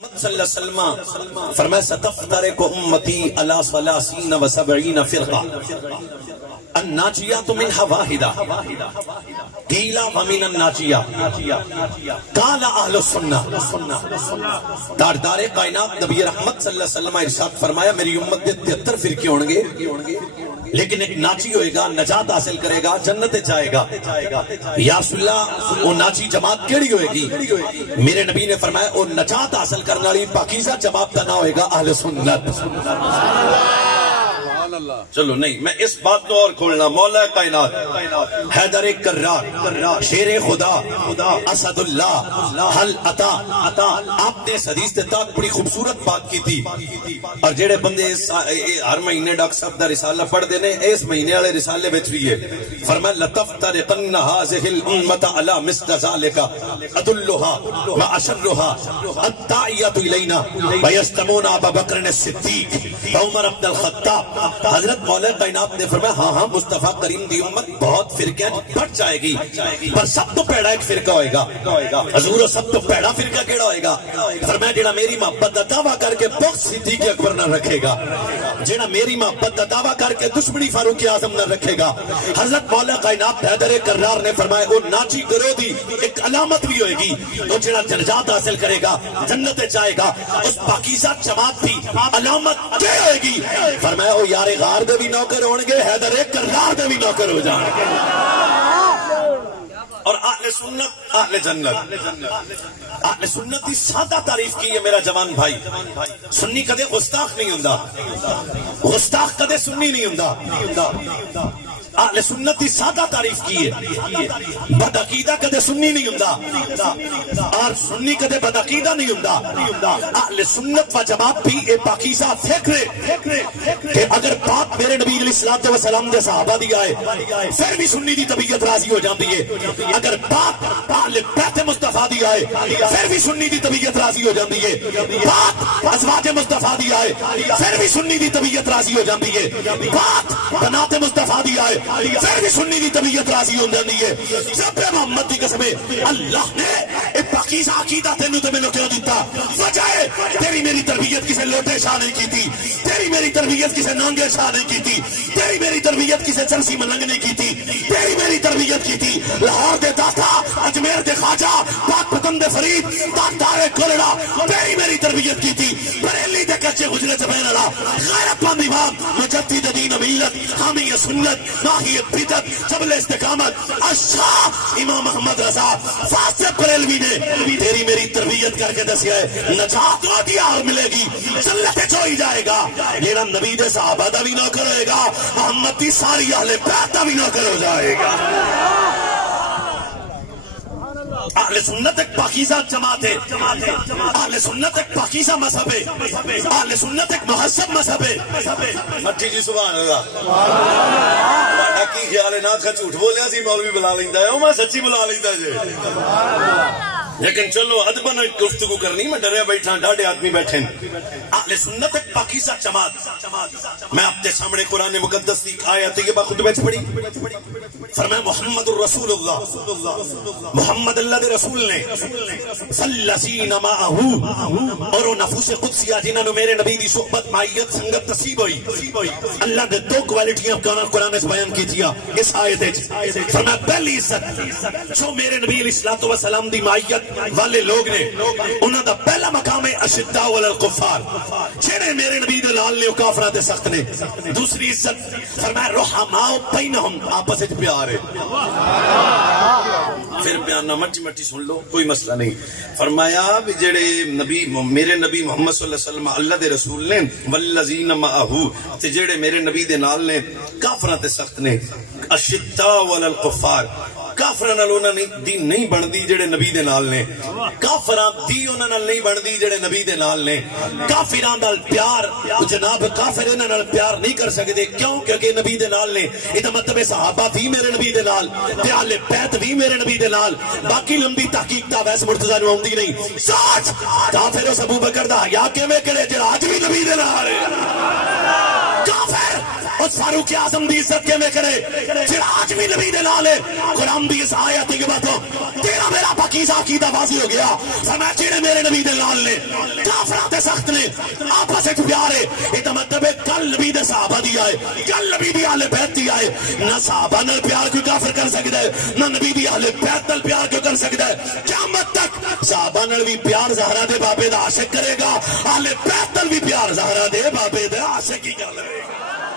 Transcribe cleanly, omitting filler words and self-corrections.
صلی اللہ علیہ وسلم فرمایا ستفترق امتی علی ثلاثین و سبعین فرقہ الناجیات منها واحدہ قیل ومن الناجیہ قال اہل السنہ تاجدار کائنات نبی رحمت صلی اللہ علیہ وسلم ارشاد فرمایا میری امت کے 73 فرقے ہوں گے لیکن ایک ناجی ہوئے گا، نجات حاصل کرے گا، جنت جائے گا۔ یا رسول اللہ وہ ناجی جماعت کیڑی ہوئے گی؟ میرے نبی نے فرمایا وہ نجات حاصل کرنے والی پاکیزہ جماعت کا نام ہوئے گا اہل سنت۔ چلو نہیں میں اس بات کو اور کھولنا، مولا کائنات حیدر کرار شیر خدا اسد اللہ حل عطا، آپ نے اس حدیث تک بڑی خوبصورت بات کی تھی۔ اور جڑے بندے ہر مہینے ڈاکٹر صاحب دا رسالہ پڑھ دینے اس مہینے والے رسالے وچ بھی ہے فرمایا لتفترقن هذه الامه على مثل ذلك ادلها واشرها الداعيه الينا ويستمون ابا بکر الصدیق عمر بن الخطاب۔ حضرت مولا کائنات نے فرمایا ہاں مصطفیٰ کریم دی امت بہت فرقے بڑھ جائے گی پر سب تو پیڑا ایک فرقہ ہوئے گا۔ حضور سب تو پیڑا فرقہ کیڑا ہوئے گا؟ فرمایا جڑا میری محبت دا دعویٰ کر کے بغض صدیق اکبر نہ رکھے گا، جڑا میری محبت دا دعویٰ کر کے دشمنی فاروق اعظم نہ رکھے گا۔ حضرت مولا کائنات حیدر کرار نے فرمایا وہ ناجی گروہ دی ایک علامت بھی ہوئے گی، تو جڑا نجات حاصل کرے گا جنت جائے گا۔ اس پاکیزہ جماعت دی علامت کیا ہوئے گی؟ فرمایا وہ یار غار دے بھی نوکر ہون گے، حیدر کرار دے بھی نوکر ہو جائیں گے۔ اور اہل سنت اہل جنت، اہل سنت کی سادہ تعریف کی ہے میرا جوان بھائی۔ سنی کدے گستاخ نہیں ہوندا، گستاخ کدے سنی نہیں ہوندا۔ اہل سنت کی سادہ تعریف کی ہے، بدعقیدہ کدے سنی نہیں ہوندا اور سنی کدے بدعقیدہ نہیں ہوندا۔ اہل سنت و جماعت بھی ایک پاکیزہ فکر کہ اگر بات میرے نبی علیہ السلام دے صحابہ دی آئے پھر بھی سنی دی طبیعت راضی ہو جاتی ہے، اگر بات اہل بیت مصطفیٰ دی آئے پھر بھی سنی دی طبیعت راضی ہو جاتی ہے، بات ازواج مصطفیٰ دی آئے پھر بھی سنی دی طبیعت راضی ہو جاتی ہے، بات بنات مصطفیٰ دی آئے پھر بھی سنی دی طبیعت راضی ہو جاتی ہے۔ رب محمد دی قسم اللہ نے ایک پاکیزہ عقیدہ تینوں تے مینوں کیوں دیتا؟ وجہ ہے تیری میری تربیت کسے لوٹے شاہ نہیں کی تھی، تیری میری تربیت کسے نانگے شاہ نہیں کی تھی، تیری میری تربیت کسے چرسی ملنگ نہیں کی تھی، تیری میری تربیت کی تھی لاہور دے داتا، اجمیر دے خواجہ، پاک پتن دے فرید، تاکدار کولڑا، تیری میری تربیت کی تھی بریلی دے کچے گجرے چبین اللہ غیرت مند امام مجدد دین ملت حامی سنت ماہی بدعت جبل استقامت اشاہ امام محمد رضا فاسق بریلوی نے تیری میری تربیت کر کے دسیا ہے نجات وادی اور ملے گی، جنت جو ہی جائے گا۔ جیڑا نبی دے صحابہ دا بھی نوکر ہوئے گا، محمد دی ساری اہل بیت دا بھی نوکر ہو جائے گا۔ اہل سنت ایک پاکیزہ جماعت ہے، اہل سنت ایک پاکیزہ مذہب ہے، اہل سنت ایک مہذب مذہب ہے۔ مٹھی جی سبحان اللہ، تہاڈا کی خیال ہے؟ نات کا جھوٹ بولیا سی مولوی بلا لیندا ہے، میں سچی بلا لیندا جی، لیکن چلو ادباً گفتگو کرنی، میں ڈریا بیٹھا، ڈاڈے آدمی بیٹھے۔ اہل سنت ایک پاکیزہ جماعت۔ میں اپنے سامنے قرآن مقدس کی آیت طیبہ خطبے سے پڑھی، فرمایا محمد الرسول اللہ، محمد اللہ دے رسول نے فالذین معہ، اور وہ نفوس قدسیہ جنہوں نے میرے نبی دی صحبت معیت سنگت تصیب ہوئی۔ اللہ نے دو کوالٹیاں قرآن سے بیان کی تھیا اس آیت ہے۔ فرمایا پہلی عزت جو میرے نبی علیہ السلام دی معیت والے لوگ نے انہوں دا پہلا مقام ہے اشداء علی الکفار، جنہیں میرے نبی دے لال نے کافرات دے سخت نے۔ دوسری عزت فرمایا رحماء بینہم، آپس وچ پیار ہے۔ پھر بیان نہ مٹی مٹی سن لو، کوئی مسئلہ نہیں۔ فرمایا بھی جڑے نبی میرے نبی محمد صلی اللہ علیہ وسلم اللہ دے رسول نے والذین معہ، تے جڑے میرے نبی دے نال نے کافرات دے سخت نے، اشداء علی الکفار، کافراں نال انہاں دی نہیں بندی جڑے نبی دے نال نے، کافراں دی انہاں نال نہیں بندی جڑے نبی دے نال نے۔ کافراں نال پیار جناب کافر انہاں نال پیار نہیں کر سکدے، کیوں؟ کیونکہ نبی دے نال نے۔ ادا مطلب صحابہ بھی میرے نبی دے نال، تے اہل بیت بھی میرے نبی دے نال۔ باقی لمبی تحقیق تا ویس مرتضی نوں آوندی نہیں۔ سچ کافر اس ابو بکر دا حیا کیویں کرے جڑا اج بھی نبی دے نال ہے؟ کافر اور فاروق اعظم دی عزت کے میں کرے جڑا آج بھی نبی دے نال ہے قرآن دی اس آیت کی باتوں تیرا میرا پاکیزہ عقیدہ واضح ہو گیا فرمایا جڑے میرے نبی دے نال نے کافراں تے سخت نے آپس وچ پیار ہے اے تے مطلب ہے کل نبی دے صحابہ دی آئے کل نبی دی اہل بیت دی آئے نہ صحابہ نال پیار کوئی کافر کر سکدا ہے نہ نبی دی اہل بیت نال پیار کوئی کر سکدا ہے قیامت تک صحابہ نال بھی پیار زہرا دے بابے دا عاشق کرے گا اہل بیت نال بھی پیار زہرا دے بابے دا عاشق ہی کر لے گا